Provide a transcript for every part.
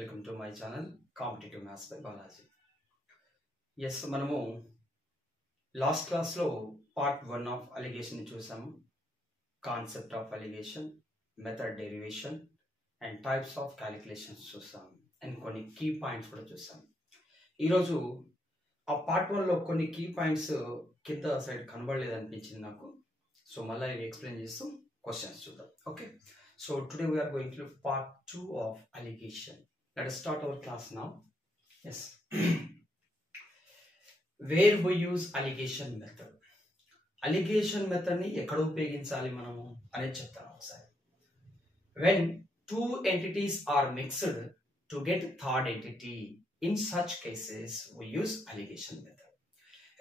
Welcome to my channel competitive maths by Balaji. Yes, మనము last క్లాస్లో part 1 of alligation చూసాము. Concept of alligation, method derivation and types of calculations చూసాము. And కొన్ని key points కూడా చూసాము. ఈరోజు ఆ పార్ట్ 1లో కొన్ని కీ పాయింట్స్ కింద సైడ్ కనబడలేదు అనిపించింది నాకు. సో మళ్ళీ ఇవి ఎక్స్ప్లెయిన్ చేస్తూ క్వశ్చన్స్ చూద్దాం. Okay, so today we are going to part 2 of allegation. Let us start our class now. Yes. Where we use allegation method. Allegation method ni ekkada upayoginchali manamu ane cheptanu okasari. When two entities are mixed to get third entity, in such cases we use allegation method.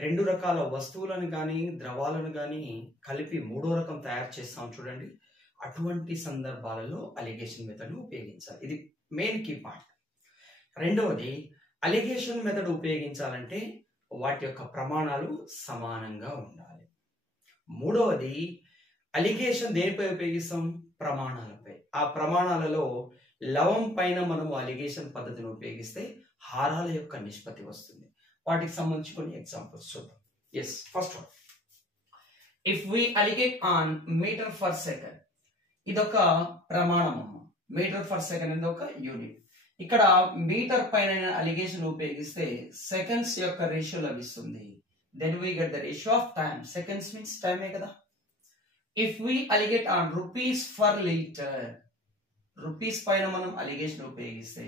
రెండు రకాల వస్తువులను కానీ ద్రవాలను కానీ కలిపి మూడో రకం తయారు చేస్తాం చూడండి, అటువంటి సందర్భాలలో అలిగేషన్ మెథడ్ ఉపయోగించాలి. ఇది మెయిన్ కీ పాయింట్. రెండవది, అలిగేషన్ మెథడ్ ఉపయోగించాలంటే వాటి యొక్క ప్రమాణాలు సమానంగా ఉండాలి. మూడవది, అలిగేషన్ దేనిపై ఉపయోగిస్తాం? ప్రమాణాలపై. ఆ ప్రమాణాలలో లవం పైన మనము అలిగేషన్ పద్ధతిని ఉపయోగిస్తే హారాల యొక్క నిష్పత్తి వస్తుంది. వాటికి సంబంధించి కొన్ని ఎగ్జాంపుల్స్ చూద్దాం. Yes, first one, if we alligate on metre for second, ఇదొక ప్రమాణం. మీటర్ ఫర్ సెకండ్ అనేది ఒక యూనిట్. ఇక్కడ మీటర్ పైన అలిగేషన్ ఉపయోగిస్తే సెకండ్స్ యొక్క రేషియో లభిస్తుంది. Then we get the ratio of time. Seconds means టైమే కదా. If we alligate on rupees for litre, rupees పైన మనం అలిగేషన్ ఉపయోగిస్తే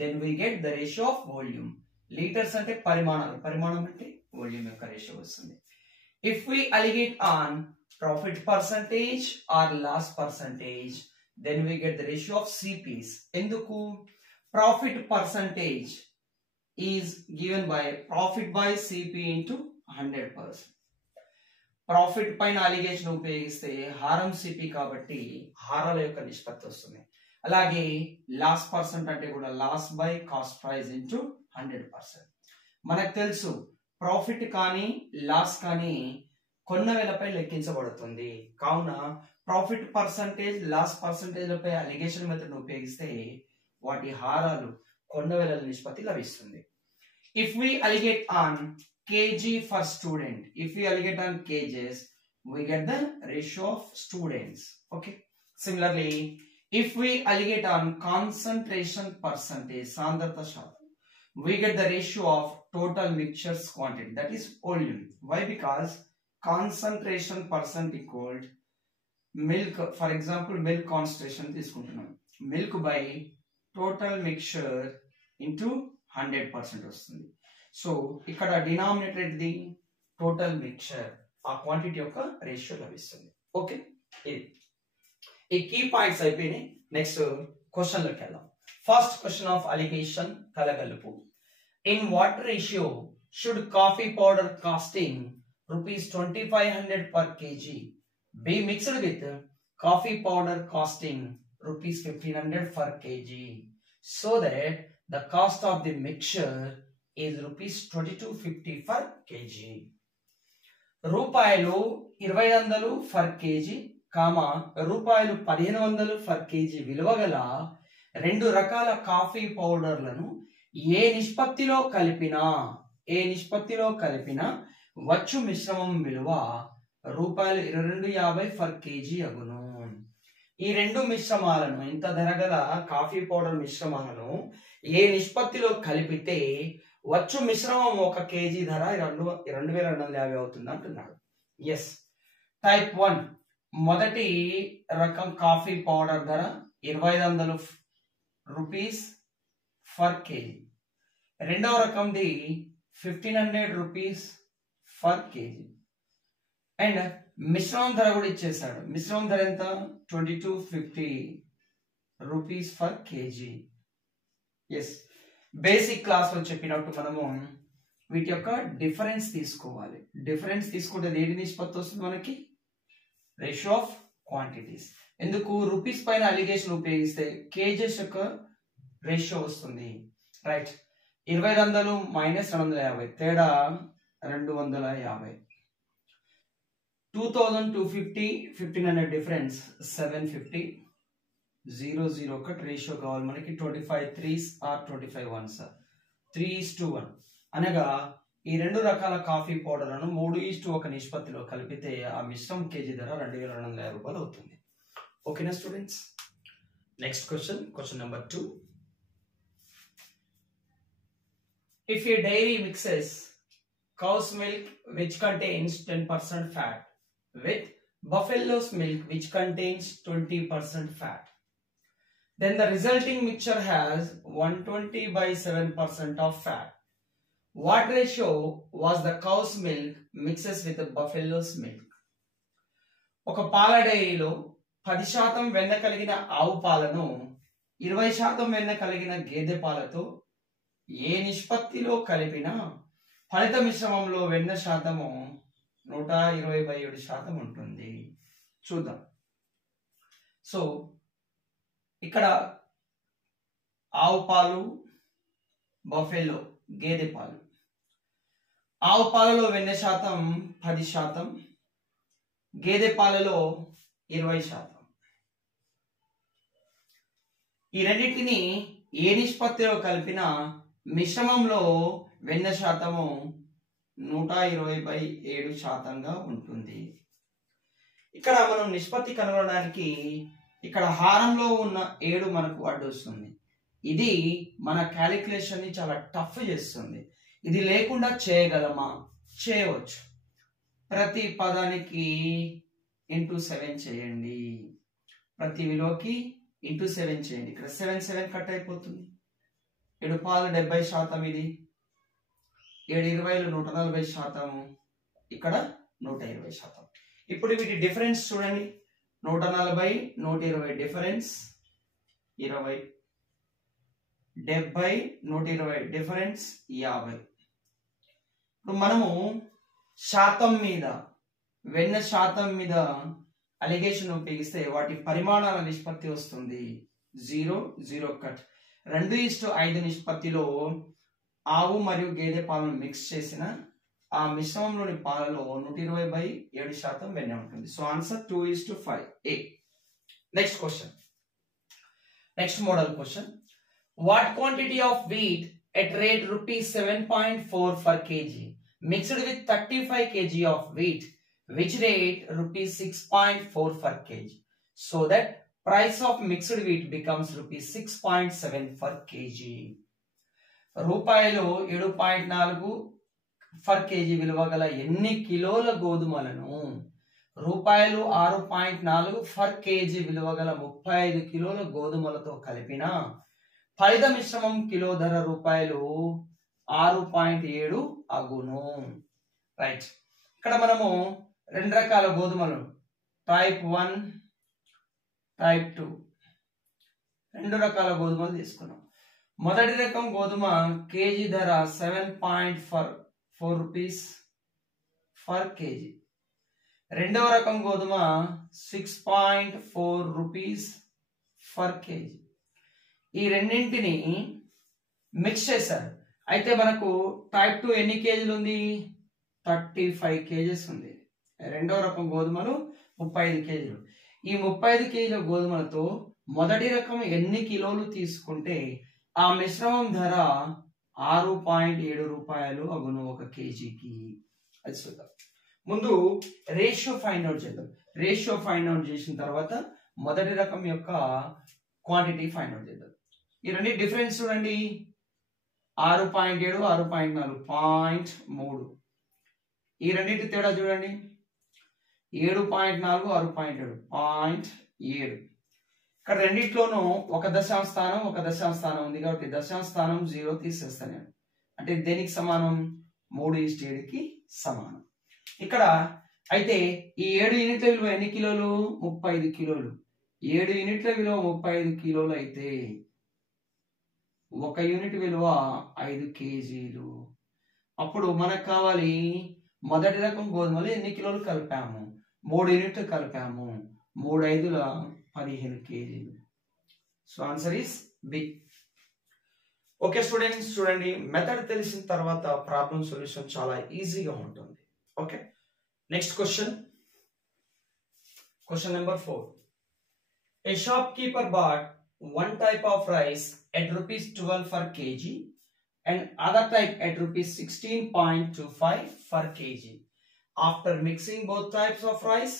then we get the ratio of volume. Litres అంటే పరిమాణాలు, పరిమాణం అంటే వాల్యూమ్ యొక్క రేషియో వస్తుంది. If we alligate on profit percentage or loss percentage, then we get the ratio of CPs. Enduku profit percentage is given by profit by CP into 100%. Profit పైన allegation ఉపయోగిస్తే హారం CP కాబట్టి హారాల యొక్క నిష్పత్తి వస్తుంది. అలాగే లాస్ పర్సెంట్ అంటే కూడా loss by cost price into 100%. మనకు తెలుసు ప్రాఫిట్ కానీ లాస్ కానీ కొన్న వేలపై లెక్కించబడుతుంది. కావున ప్రాఫిట్ పర్సంటేజ్, లాస్ పర్సంటేజ్ లపై అలిగేషన్ మెథడ్ ఉపయోగిస్తే వాటి హారాలు కొన్న వేల నిష్పత్తి లభిస్తుంది. If we alligate on kg for student, if we alligate on kgs we get the ratio of students. Okay, similarly if we aligate on concentration percentage, సాంద్రత శాతం, we get the ratio of total mixtures quantity, that is volume. Why? Because concentration percent equaled milk. For example, milk concentration తీసుకుంటున్నాం, milk by total mixture into 100% వస్తుంది. So ఇక్కడ denominator the total mixture, ఆ quantity యొక్క ratio లభిస్తుంది. Okay, ఇది ఈ key points అయిపోయినాయి. Next question లోకి వెళ్దాం. ఫస్ట్ క్వశ్చన్ ఆఫ్ అలిగేషన్, కలగలుపు. In what ratio should coffee powder costing rupees 2500 per kg be mixed with coffee powder costing rupees 1500 per kg, so that the cost of the mixture is rupees 2250 per kg. రూపాయలు 2500 for KG comma రూపాయలు 1500 for KG విలువ గల రెండు రకాల coffee పౌడర్లను ఏ నిష్పత్తిలో కలిపినా వచ్చు మిశ్రమం విలువ రూపాయలు 2250 ఫర్ కేజీ అగును. ఈ రెండు మిశ్రమాలను, ఇంత ధర గల కాఫీ పౌడర్ మిశ్రమాలను ఏ నిష్పత్తిలో కలిపితే వచ్చు మిశ్రమం 1 కేజీ ధర 2250 అవుతుంది అంటున్నాడు. ఎస్, టైప్ 1 మొదటి రకం కాఫీ పౌడర్ ధర 2500 రూపీస్ ఫర్ కేజీ. రెండవ రకంది 1500 రూపీస్ ఫర్ కేజీ. అండ్ మిశ్రమం ధర కూడా ఇచ్చేసాడు. మిశ్రమం ధర ఎంత? 2250 rupees for kg. Yes, basic class లో చెప్పినట్టు మనము వీటి యొక్క డిఫరెన్స్ తీసుకోవాలి. డిఫరెన్స్ తీసుకుంటే ఏది నిష్పత్తి వస్తుంది మనకి? Ratio of quantities. ఎందుకు? రూపీస్ పైన అలిగేషన్ ఉపయోగిస్తే కేజెస్ యొక్క రేషియో వస్తుంది. రైట్, 2500 మైనస్ 250 తేడా 250. 2250 1500 డిఫరెన్స్ 750. 0 0 ఒకటి రేషియో కావాలి మనకి 25 3s ఆర్ 25 1s 3:1 అనగా ఈ రెండు రకాల కాఫీ పౌడర్లను 3:1 నిష్పత్తిలో కలిపితే ఆ మిశ్రమం కేజీ ధర 2250 రూపాయలు అవుతుంది. ఓకేనా students? Next question number 2. If a dairy mixes cow's milk which contains 10% fat with buffalo's milk which contains 20% fat, then the resulting mixture has 120/7% of fat. What ratio was the cow's milk mixes with the buffalo's milk? ఒక పాల డైరీలో 10% వెన్న కలిగిన ఆవు పాలను 20% వెన్న కలిగిన గేదె పాలతో ఏ నిష్పత్తిలో కలిపినా ఫలిత మిశ్రమంలో వెన్న శాతము 120/7% ఉంటుంది. చూద్దాం. సో ఇక్కడ ఆవు పాలు, బఫెలో గేదె పాలు. ఆవు పాలలో వెన్న శాతం 10%, గేదె పాలలో 20%. ఈ రెండింటిని ఏ నిష్పత్తిలో కలిపినా మిశ్రమంలో వెన్న శాతము 120/7%గా ఉంటుంది. ఇక్కడ మనం నిష్పత్తి కనుగొనడానికి ఇక్కడ హారంలో ఉన్న 7 మనకు అడ్డు వస్తుంది. ఇది మన క్యాలిక్యులేషన్ ని చాలా టఫ్ చేస్తుంది. ఇది లేకుండా చేయగలమా? చేయవచ్చు. ప్రతి పదానికి *7 చేయండి. ప్రతి విలువకి *7 చేయండి. ఇక్కడ 7 కట్ అయిపోతుంది. 7 పాలు 70%, ఇది 7 20లు 140%, ఇక్కడ 120%. ఇప్పుడు వీటి డిఫరెన్స్ చూడండి. 140 120 డిఫరెన్స్ 20, 70 120 డిఫరెన్స్ 50. ఇప్పుడు మనము శాతం మీద, వెన్న శాతం మీద అలిగేషన్ ఉపయోగిస్తే వాటి పరిమాణాల నిష్పత్తి వస్తుంది 0 0 కట్. 2:5 నిష్పత్తిలో ఆవు మరియు గేదె పాలను మిక్స్ చేసిన ఆ మిశ్రమంలోని పాలలో 120/7% వెన్న ఉంటుంది. So answer 2:5. A. Next question, next model question. What quantity of wheat at rate ₹7.4 per kg mixed with 35 kg of wheat which rate ₹6.4 per kg, so that price of mixed wheat becomes ₹6.7 per kg. రూపాయలు 7.4 per KG విలువ గల ఎన్ని కిలోల గోధుమలను రూపాయలు 6.4 per KG విలువ గల 35 కిలోల గోధుమలతో కలిపిన ఫలిత మిశ్రమం కిలో ధర రూపాయలు 6.7 అగును. రైట్. ఇక్కడ మనము రెండు రకాల గోధుమలు టైప్ 1 టైప్ 2 రెండు రకాల గోధుమలు తీసుకున్నాం. మొదటి రకం గోధుమ కేజీ ధర 7.4 రూపీస్ పర్ కేజీ. రెండవ రకం గోధుమ 6.4 రూపీస్ పర్ కేజీ. ఈ రెండింటిని మిక్స్ చేశారు. అయితే మనకు టైప్ 2 ఎన్ని కేజీలు ఉంది? 35 కేజీస్ ఉంది. రెండవ రకం గోధుమలు 35 కేజీలు. ఈ 35 కేజీల గోధుమలతో మొదటి రకం ఎన్ని కిలోలు తీసుకుంటే ఆ మిశ్రమం ధర 6.7 రూపాయలు అగును ఒక కేజీకి. అది చూద్దాం. ముందు రేషియో ఫైండ్ అవుట్ చేద్దాం. రేషియో ఫైండ్ అవుట్ చేసిన తర్వాత మొదటి రకం యొక్క క్వాంటిటీ ఫైండ్ అవుట్ చేద్దాం. ఈ రెండు డిఫరెన్స్ చూడండి. 6.7 6.4 0.3. ఈ రెండింటి తేడా చూడండి. 7.4 6.7 0.7. ఇక్కడ రెండిట్లోనూ ఒక దశాంశ స్థానం ఉంది కాబట్టి దశాంశ స్థానం 0 తీసేస్తాను. అంటే దేనికి సమానం? 3:7కి సమానం. ఇక్కడ అయితే ఈ 7 యూనిట్ల విలువ ఎన్ని కిలోలు? 35 కిలోలు. 7 యూనిట్ల విలువ 35 కిలోలు అయితే 1 యూనిట్ విలువ 5 కేజీలు. అప్పుడు మనకు కావాలి మొదటి రకం గోధుమలు ఎన్ని కిలోలు కలిపాము? 3 యూనిట్లు కలిపాము. 3 5ల 15 కేజీలు. So answer is B. Okay students, చూడండి మెథడ్ తెలిసిన తర్వాత ప్రాబ్లం సొల్యూషన్ చాలా ఈజీగా ఉంటుంది. Okay, next question number 4. A shopkeeper bought one type of rice at rupees 12 per kg and other type at rupees 16.25 per kg. After mixing both types of rice,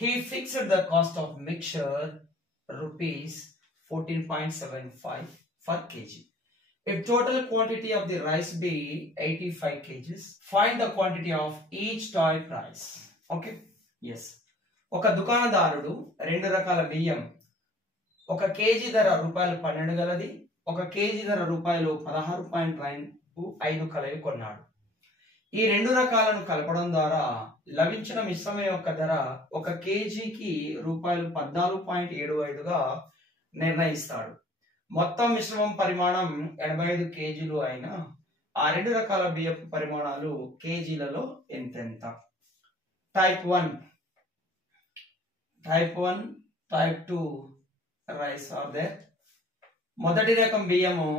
he fixed the cost of mixture rupees 14.75 per kg. If total quantity of the rice be 85 kgs, find the quantity of each type rice. Okay? Yes. ఒక దుకాణదారుడు రెండు రకాల బియ్యం, ఒక KG ధర రూపాయలు 12 గలది, ఒక KG ధర రూపాయలు 16.5 కలవి కొన్నాడు. ఈ రెండు రకాలను కలపడం ద్వారా లభించిన మిశ్రమం యొక్క ధర ఒక కేజీకి రూపాయలు 14.75గా నిర్ణయిస్తాడు. మొత్తం మిశ్రమం పరిమాణం 85 కేజీలు అయిన ఆ రెండు రకాల బియ్యపు పరిమాణాలు కేజీలలో ఎంతెంత? Type 1, type 2 rice are there. మొదటి రకం బియ్యము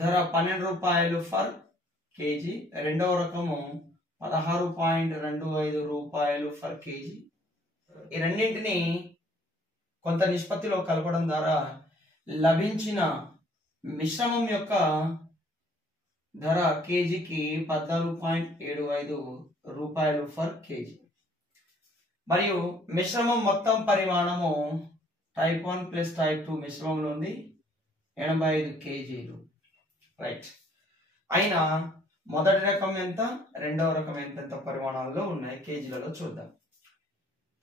ధర 12 రూపాయలు ఫర్ కేజీ, రెండవ రకము 16.25 రూపాయలు ఫర్ కేజీ. ఈ రెండింటిని కొంత నిష్పత్తిలో కలపడం ద్వారా లభించిన మిశ్రమం యొక్క ధర కేజీకి 14.75 రూపాయలు ఫర్ కేజీ. మరియు మిశ్రమం మొత్తం పరిమాణము టైప్ 1 ప్లస్ టైప్ 2 మిశ్రమంలో ఉంది 85 కేజీలు. రైట్. అయినా మొదటి రకం ఎంత, రెండవ రకం ఎంత పరిమాణాలలో ఉన్నాయి కేజీలలో చూద్దాం.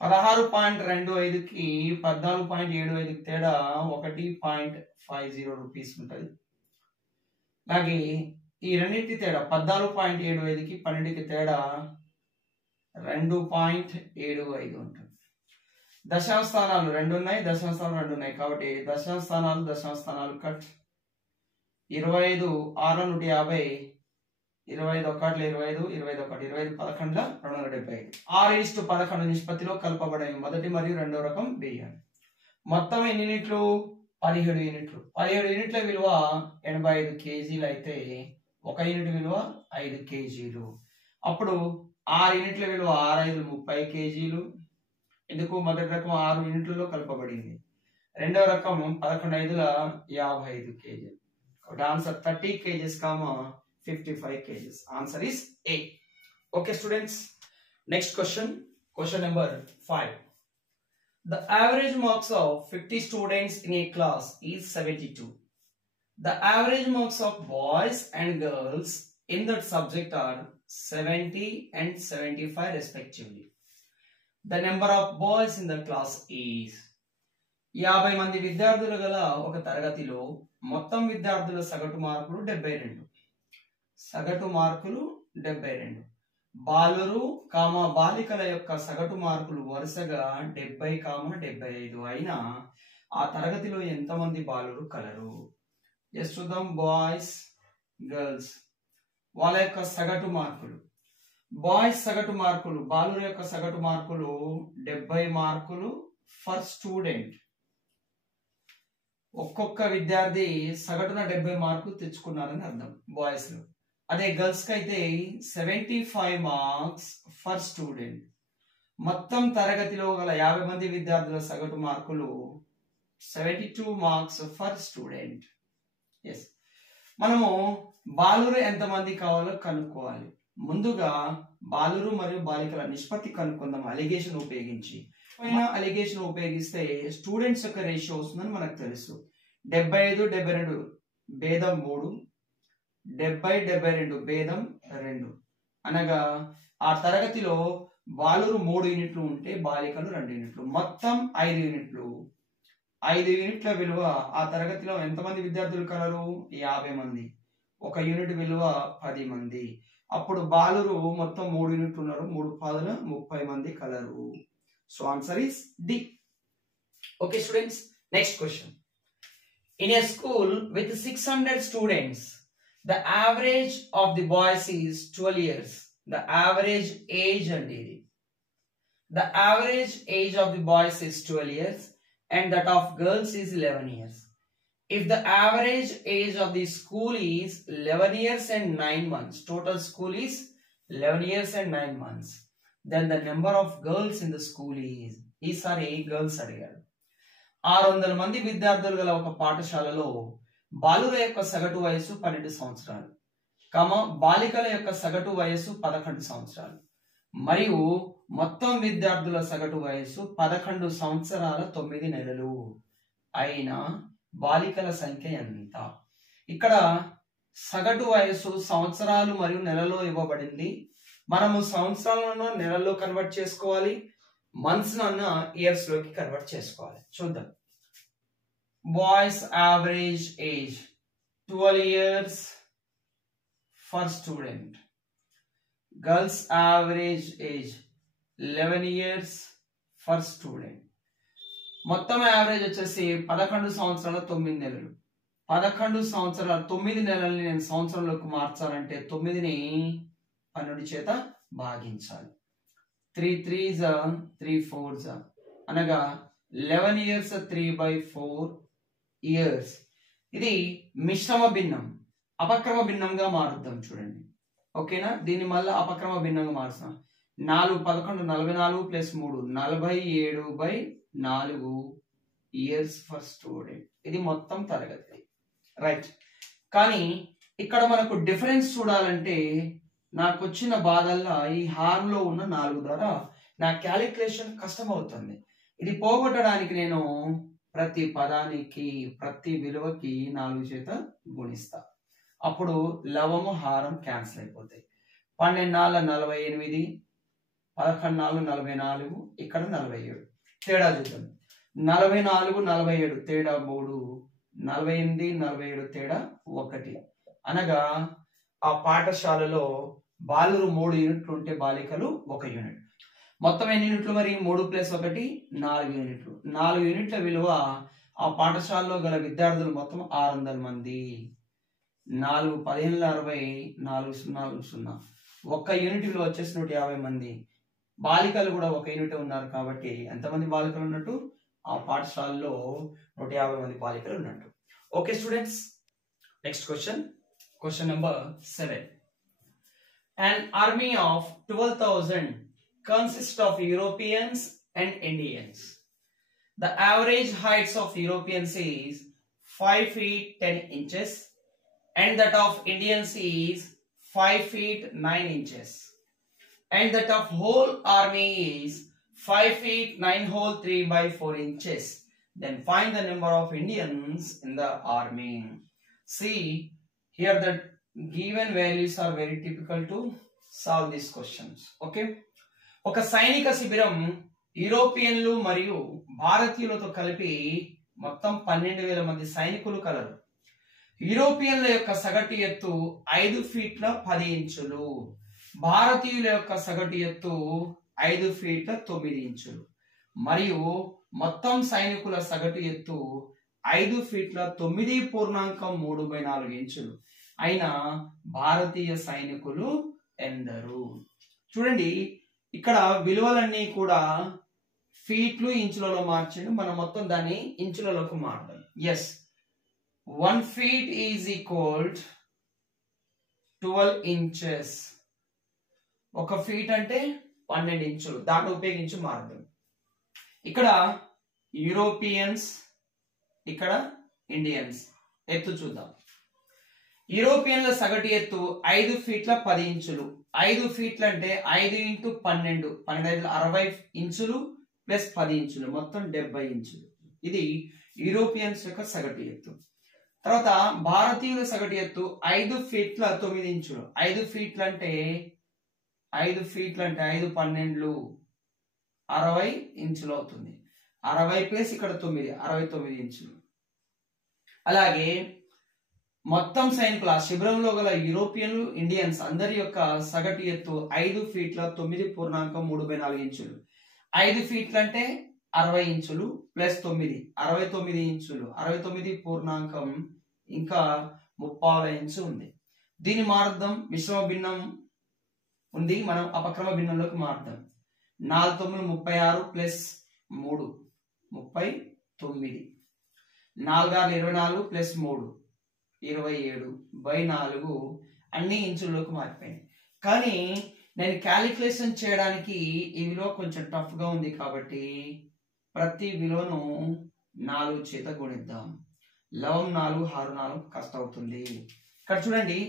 16.25కి 14.75కి తేడా 1.50 రూపీస్ ఉంటుంది. అలాగే ఈ రెండింటి తేడా 14.75కి 12కి తేడా 2.75 ఉంటుంది. దశాంశ స్థానాలు 2 ఉన్నాయి, దశాంశ స్థానాలు 2 ఉన్నాయి కాబట్టి దశాంశ స్థానాలు కట్. 25 6 150, 25 1 25, 25 11 275. 6:11 నిష్పత్తిలో కలపబడిన మొదటి మరియు రెండవ రకం బియ్యం. మొత్తం ఎన్ని యూనిట్లు? 17 యూనిట్లు. 17 యూనిట్ల విలువ 85 కేజీలు అయితే 1 యూనిట్ విలువ 5 కేజీలు. అప్పుడు 6 యూనిట్ల విలువ 6 5 30 కేజీలు. ఎందుకు? మొదటి రకం 6 యూనిట్లలో కలపబడింది. రెండవ రకం 11 5 55 కేజీలు. Answer 30 kgs, 55 kgs. Answer is A. Okay, students. Next question. Question number 5. The average marks of 50 students in a class is 72. The average marks of boys and girls in that subject are 70 and 75 respectively. The number of boys in the class is 50 మంది విద్యార్థులు గల ఒక తరగతిలో మొత్తం విద్యార్థుల సగటు మార్కులు 72. సగటు మార్కులు 72. బాలురు బాలికల యొక్క సగటు మార్కులు వరుసగా 70, 75 అయినా ఆ తరగతిలో ఎంతమంది బాలురు కలరు? జస్ట్ చూద్దాం. బాయ్స్, గర్ల్స్ వాళ్ళ యొక్క సగటు మార్కులు. బాయ్స్ సగటు మార్కులు, బాలురు యొక్క సగటు మార్కులు 70 మార్కులు ఫర్ స్టూడెంట్. ఒక్కొక్క విద్యార్థి సగటున 70 మార్కులు తెచ్చుకున్నారని అర్థం బాయ్స్ లో. అదే గర్ల్స్ కి అయితే 75 మార్క్స్ ఫర్ స్టూడెంట్. మొత్తం తరగతిలో గల 50 మంది విద్యార్థుల సగటు మార్కులు 72 మార్క్స్ ఫర్ స్టూడెంట్. ఎస్, మనము బాలురు ఎంతమంది కావాలో కనుక్కోవాలి. ముందుగా బాలురు మరియు బాలికల నిష్పత్తి కనుక్కుందాం అలిగేషన్ ఉపయోగించి. అలిగేషన్ ఉపయోగిస్తే స్టూడెంట్స్ యొక్క రేషియో వస్తుందని మనకు తెలుసు. 75 72 భేదం 3, 70 72 భేదం 2. అనగా ఆ తరగతిలో బాలురు 3 యూనిట్లు ఉంటే బాలికలు 2 యూనిట్లు, మొత్తం 5 యూనిట్లు. 5 యూనిట్ల విలువ ఆ తరగతిలో ఎంతమంది విద్యార్థులు కలరు? 50 మంది. 1 యూనిట్ విలువ 10 మంది. అప్పుడు బాలురు మొత్తం 3 యూనిట్లు ఉన్నారు, 3 పాదుల 30 మంది colour. So answer is D. Okay students, next question. In a school with 600 students, the average of the boys is 12 years. The average age and age. The average age of the boys is 12 years and that of girls is 11 years. If the average age of the school is 11 years and 9 months, total school is 11 years and 9 months, then the number of girls in the school is, girls అడిగారు. 600 మంది విద్యార్థులు గల ఒక పాఠశాలలో బాలుర యొక్క సగటు వయస్సు 12 సంవత్సరాలు, బాలికల యొక్క సగటు వయస్సు 11 సంవత్సరాలు మరియు మొత్తం విద్యార్థుల సగటు వయస్సు 11 సంవత్సరాల 9 నెలలు అయినా బాలికల సంఖ్య ఎంత? ఇక్కడ సగటు వయస్సు సంవత్సరాలు మరియు నెలలో ఇవ్వబడింది. మనము సంవత్సరాలను నెలల్లో కన్వర్ట్ చేసుకోవాలి, మంత్స్ నన్న ఇయర్స్ లోకి కన్వర్ట్ చేసుకోవాలి. చూద్దాం. Boys average age 12 years for student. Girls average age 11 years for student. మొత్తం యావరేజ్ వచ్చేసి 11 సంవత్సరాల 9 నెలలు. 11 సంవత్సరాల 9 నెలల్ని నేను సంవత్సరంలోకి మార్చాలంటే 9ని 12 చేత భాగించాలి. 3 3s 3 4s అనగా 11 years 3/4 years. ఇది మిశ్రమ భిన్నం, అపక్రమ భిన్నంగా మారుద్దాం. చూడండి, ఓకేనా? దీన్ని మళ్ళీ అపక్రమ భిన్నంగా మారుస్తాం. 4 11 44 ప్లస్ 3 47/4 ఇయర్స్ ఫర్ స్టూడెంట్. ఇది మొత్తం తరగతి, రైట్? కానీ ఇక్కడ మనకు డిఫరెన్స్ చూడాలంటే నాకు వచ్చిన బాధల్లా ఈ హార్లో ఉన్న 4 ద్వారా నా క్యాలిక్యులేషన్ కష్టం అవుతుంది. ఇది పోగొట్టడానికి నేను ప్రతి పదానికి ప్రతి విలువకి 4 చేత గుణిస్తా. అప్పుడు లవము హారం క్యాన్సిల్ అయిపోతాయి. 12 48, 11 44, ఇక్కడ 47. తేడా చూద్దాం. 44 47 తేడా 3, 48 47 తేడా 1. అనగా ఆ పాఠశాలలో బాలురు 3 యూనిట్లు ఉంటే బాలికలు 1 యూనిట్. మొత్తం ఎన్ని యూనిట్లు మరి? 3 + 1 4 యూనిట్లు. 4 యూనిట్ల విలువ ఆ పాఠశాలలో గల విద్యార్థులు మొత్తం 600 మంది. 4 15 60 4 0 0. 1 యూనిట్ విలువ వచ్చేసి 150 మంది. బాలికలు కూడా 1 యూనిట్ ఉన్నారు కాబట్టి ఎంతమంది బాలికలు ఉన్నట్టు? ఆ పాఠశాలలో 150 మంది బాలికలు ఉన్నట్టు. Okay students, next question number 7. An army of 12,000 consists of Europeans and Indians. The average heights of Europeans is 5 feet 10 inches and that of Indians is 5 feet 9 inches and that of whole army is 5 feet 9 whole 3/4 inches. Then find the number of Indians in the army. See here the given values are very typical to solve these questions. Okay. ఒక సైనిక శిబిరం యూరోపియన్లు మరియు భారతీయులతో కలిపి మొత్తం 12,000 మంది సైనికులు colour. యూరోపియన్ల యొక్క సగటు ఎత్తు 5 ఫీట్ల 10 ఇంచులు, భారతీయుల యొక్క సగటు ఎత్తు 5 ఫీట్ల 9 ఇంచులు మరియు మొత్తం సైనికుల సగటు ఎత్తు 5 ఫీట్ల 9.34 ఇంచులు అయిన భారతీయ సైనికులు ఎందరు? చూడండి, ఇక్కడ విలువలన్నీ కూడా ఫీట్లు ఇంచులలో మార్చండి. మనం మొత్తం దాన్ని ఇంచులలోకి మార్చాం. Yes, 1 feet is equal 12 inches. 1 feet అంటే 12 ఇంచులు. దాన్ని ఉపయోగించి మార్గం. ఇక్కడ యూరోపియన్స్, ఇక్కడ ఇండియన్స్. ఎత్తు చూద్దాం. యూరోపియన్ల సగటు ఎత్తు 5 ఫీట్ల 10 ఇంచులు. 5 ఫీట్లు అంటే 5 × 12 12 60 ఇంచులు ప్లస్ 10 ఇంచులు మొత్తం 70 ఇంచులు. ఇది యూరోపియన్స్ యొక్క సగటు ఎత్తు. తర్వాత భారతీయుల సగటు ఎత్తు 5 ఫీట్ల 9 ఇంచులు. 5 ఫీట్లు అంటే 5 12 60 ఇంచులు అవుతుంది. 60 ప్లస్ ఇక్కడ 9 69 ఇంచులు. అలాగే మొత్తం సైనికుల శిబిరంలో గల యూరోపియన్లు, ఇండియన్స్ అందరి యొక్క సగటు ఎత్తు 5 ఫీట్ల 9.34 ఇంచులు. 5 ఫీట్లు అంటే 60 ఇంచులు ప్లస్ 9 69 ఇంచులు. 69 ఇంకా 30 ఇంచు ఉంది. దీన్ని మారుద్దాం. మిశ్రమ భిన్నం ఉంది, మనం అపక్రమ భిన్నంలోకి మారుద్దాం. 4 9 36 ప్లస్ 3 39. 4 6 24 ప్లస్ 3 27/4 అన్ని ఇంచుల్లోకి మారిపోయింది. కానీ నేను క్యాలిక్యులేషన్ చేయడానికి ఈ విలువ కొంచెం టఫ్ గా ఉంది కాబట్టి ప్రతి విలువను 4 చేత గుణిద్దాం. లవం 4 6 4 కష్ట అవుతుంది. ఇక్కడ చూడండి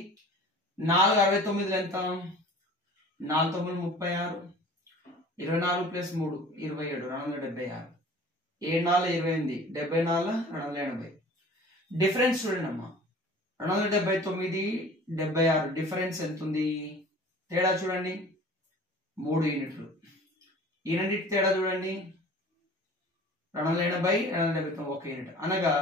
4 69 ఎంత 4 9 36 24 ప్లస్ 3 27 276 7 4 28 74 280. డిఫరెన్స్ చూడండి అమ్మా 279 76 డిఫరెన్స్ ఎంత ఉంది? తేడా చూడండి 3 యూనిట్లు. ఈ రెండింటి తేడా చూడండి 280 279 1 యూనిట్. అనగా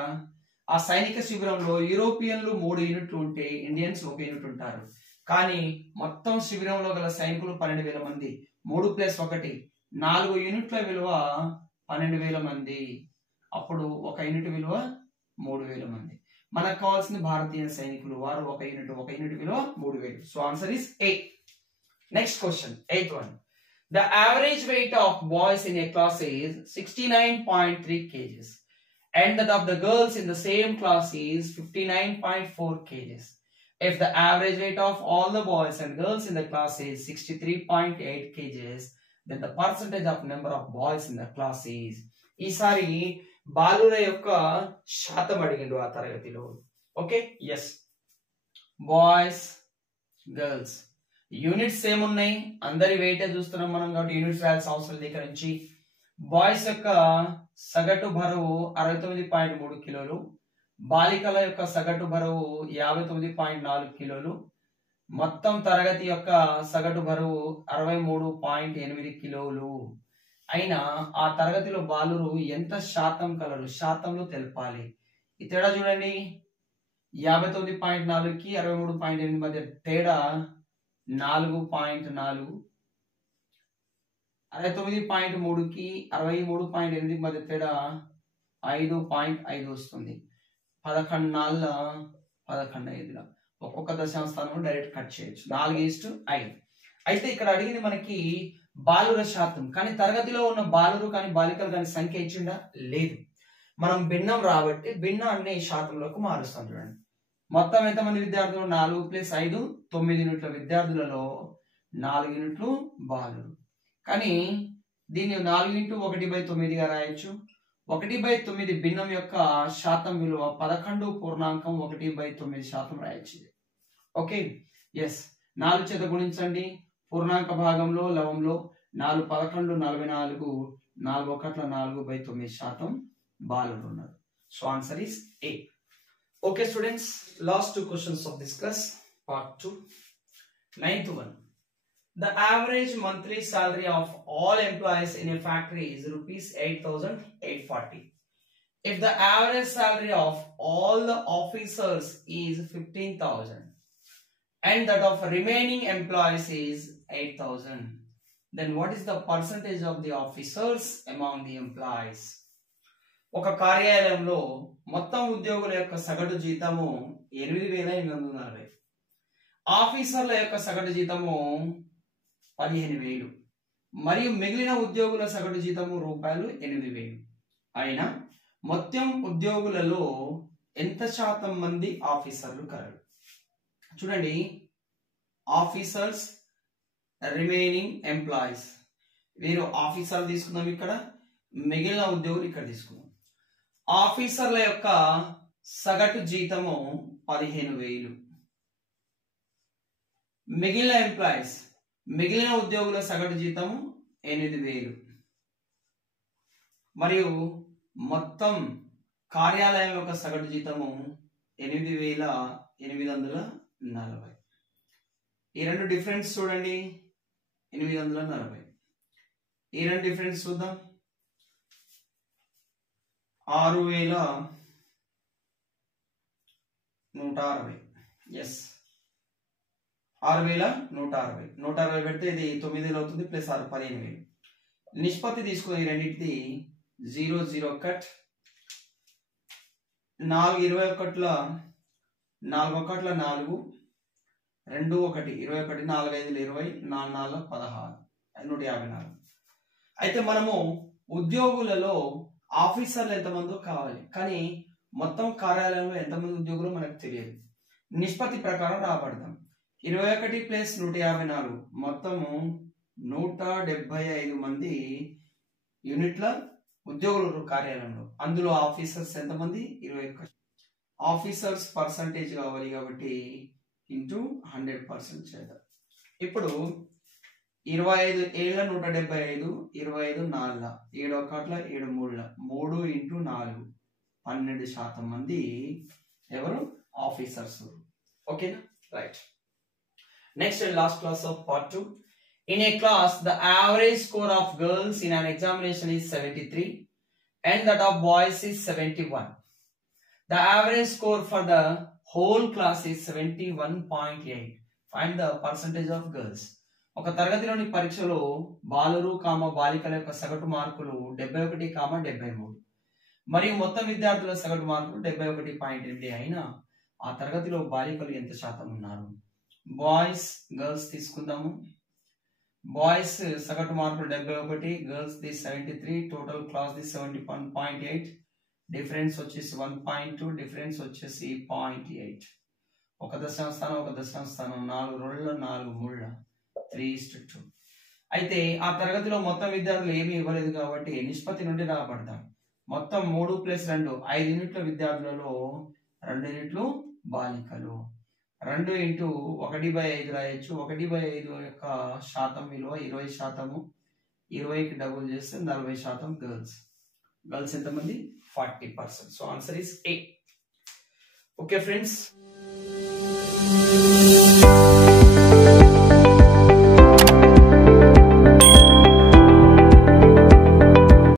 ఆ సైనిక శిబిరంలో యూరోపియన్లు 3 యూనిట్లు ఉంటే ఇండియన్స్ 1 యూనిట్ ఉంటారు. కానీ మొత్తం శిబిరంలో గల సైనికులు 12,000 మంది. 3 + 1 4 యూనిట్ల విలువ 12,000 మంది. అప్పుడు 1 యూనిట్ విలువ 3,000 మంది. మనకు కావాల్సిన భారతీయ సైనికులు వారు 1 యూనిట్ విలువ 3,000. So answer is A. Next question 8th one. The average weight of boys in a class is 69.3 kgs and that of the girls in the same class is 59.4 kgs. If the average weight of all the boys and girls in the class is 63.8 kgs, then the percentage of number of boys in the class is. ఈసారి బాలుర యొక్క శాతం అడిగిండు ఆ తరగతిలో. Okay, yes. Boys girls units same ఉన్నాయి, అందరి వెయిటే చూస్తున్నాం మనం కాబట్టి యూనిట్స్ రాయాల్సిన అవసరం లేదు. ఇక్కడ నుంచి బాయ్స్ యొక్క సగటు బరువు 69.3 కిలోలు, బాలికల యొక్క సగటు బరువు 59.4 కిలోలు, మొత్తం తరగతి యొక్క సగటు బరువు 63.8 కిలోలు. అయినా ఆ తరగతిలో బాలురు ఎంత శాతం కలరు? శాతంలో తెలపాలి. ఈ తేడా చూడండి 59.4కి 63.8 మధ్య తేడా 4.4, 69.3కి 63.8 మధ్య తేడా 5.5 వస్తుంది. 11 11 ఒక్కొక్క దశాంశ స్థానం డైరెక్ట్ కట్ చేయొచ్చు. 4:5. అయితే ఇక్కడ అడిగింది మనకి బాలుర శాతం, కానీ తరగతిలో ఉన్న బాలురు కానీ బాలికలు కానీ సంఖ్య ఇచ్చిందా? లేదు. మనం భిన్నం రాబట్టి భిన్నాన్ని శాతంలోకి మారుస్తాం. చూడండి మొత్తం ఎంతమంది విద్యార్థులు? 4 + 5 9 యూనిట్ల విద్యార్థులలో 4 యూనిట్లు బాలురు. కానీ దీన్ని 4 × 1/9గా రాయొచ్చు. 1/9 భిన్నం యొక్క శాతం విలువ 11.1/9 రాయొచ్చు. Okay, yes. 4 చేత గుణించండి. పూర్ణాంక భాగంలో లవంలో 4 11 44 4 1 4/9 బాలురు ఉన్నారు. So answer is A. Okay students, last 2 questions of this class, part 2. 9th one. The average monthly salary of all employees in a factory is rupees 8,840. If the average salary of all the officers is 15,000 and that of remaining employees is 8,000, then what is the percentage of the officers among the employees? ఒక కార్యాలయంలో మొత్తం ఉద్యోగుల యొక్క సగటు జీతము 8,840. ఆఫీసర్ల యొక్క సగటు జీతము 15,000 మరియు మిగిలిన ఉద్యోగుల సగటు జీతము రూపాయలు 8,000. అయినా మొత్తం ఉద్యోగులలో ఎంత శాతం మంది ఆఫీసర్లు కలరు? చూడండి, ఆఫీసర్స్, రిమైనింగ్ ఎంప్లాయీస్, వీరు ఆఫీసర్లు తీసుకుందాం, ఇక్కడ మిగిలిన ఉద్యోగులు ఇక్కడ తీసుకుందాం. ఆఫీసర్ల యొక్క సగటు జీతము 15,000, మిగిలిన ఎంప్లాయీస్ మిగిలిన ఉద్యోగుల సగటు జీతము 8,000 మరియు మొత్తం కార్యాలయం యొక్క సగటు జీతము 8,840. ఈ రెండు డిఫరెన్స్ చూడండి 840. ఈ రెండు డిఫరెన్స్ చూద్దాం 6,160. ఎస్, 6,160. 160 పెడితే ఇది 9,000 అవుతుంది, ప్లస్ 6 15,000. నిష్పత్తి తీసుకుని రెండింటిది 0 0 కట్. 4 21 4 1 4 2 1 21 4 5 20 4 4 16 154. అయితే మనము ఉద్యోగులలో ఆఫీసర్లు ఎంతమందో కావాలి, కానీ మొత్తం కార్యాలయంలో ఎంతమంది ఉద్యోగులు మనకు తెలియదు. నిష్పత్తి ప్రకారం రాబడతాం. 21 + 154 మొత్తము 175 మంది యూనిట్ల ఉద్యోగులు కార్యాలయంలో, అందులో ఆఫీసర్స్ ఎంతమంది? 21. ఆఫీసర్స్ పర్సంటేజ్ కావాలి కాబట్టి ఇంటూ 100% చేద్దాం. ఇప్పుడు 25 ఏళ్ళ 175, 25 4 7 1 7 3 3 ఇంటూ 4 12% మంది ఎవరు? ఆఫీసర్స్. ఓకేనా? Right. Next and last class of part 2. In a class, the average score of girls in an examination is 73 and that of boys is 71. The average score for the whole class is 71.8. Find the percentage of girls. ఒక తరగతిలోని పరీక్షలో బాలురు బాలికల యొక్క సగటు మార్కులు 71, 73 మరియు మొత్తం విద్యార్థుల సగటు మార్కులు 71.8 అయినా ఆ తరగతిలో బాలికలు ఎంత శాతం ఉన్నారు? బాయ్స్ గర్ల్స్ తీసుకుందాము. బాయ్స్ సగటు మార్కులు 71, girls the 73, total class the 71.8, difference వచ్చేసి 1.2, డిఫరెన్స్ వచ్చేసి 0.8. ఒక దశాంశ స్థానం 4 2 4 3 3:2. అయితే ఆ తరగతిలో మొత్తం విద్యార్థులు ఏమీ ఇవ్వలేదు కాబట్టి నిష్పత్తి నుండి రాబడతాం. మొత్తం 3 + 2 5 యూనిట్ల విద్యార్థులలో 2 యూనిట్లు బాలికలు. 2 ఇంటూ 1/5 రాయొచ్చు. 1/5 యొక్క శాతం విలువ 20%. 20కి డబుల్ చేస్తే 40% గర్ల్స్. గర్ల్స్ ఎంతమంది? 40%. So answer is A. Okay friends.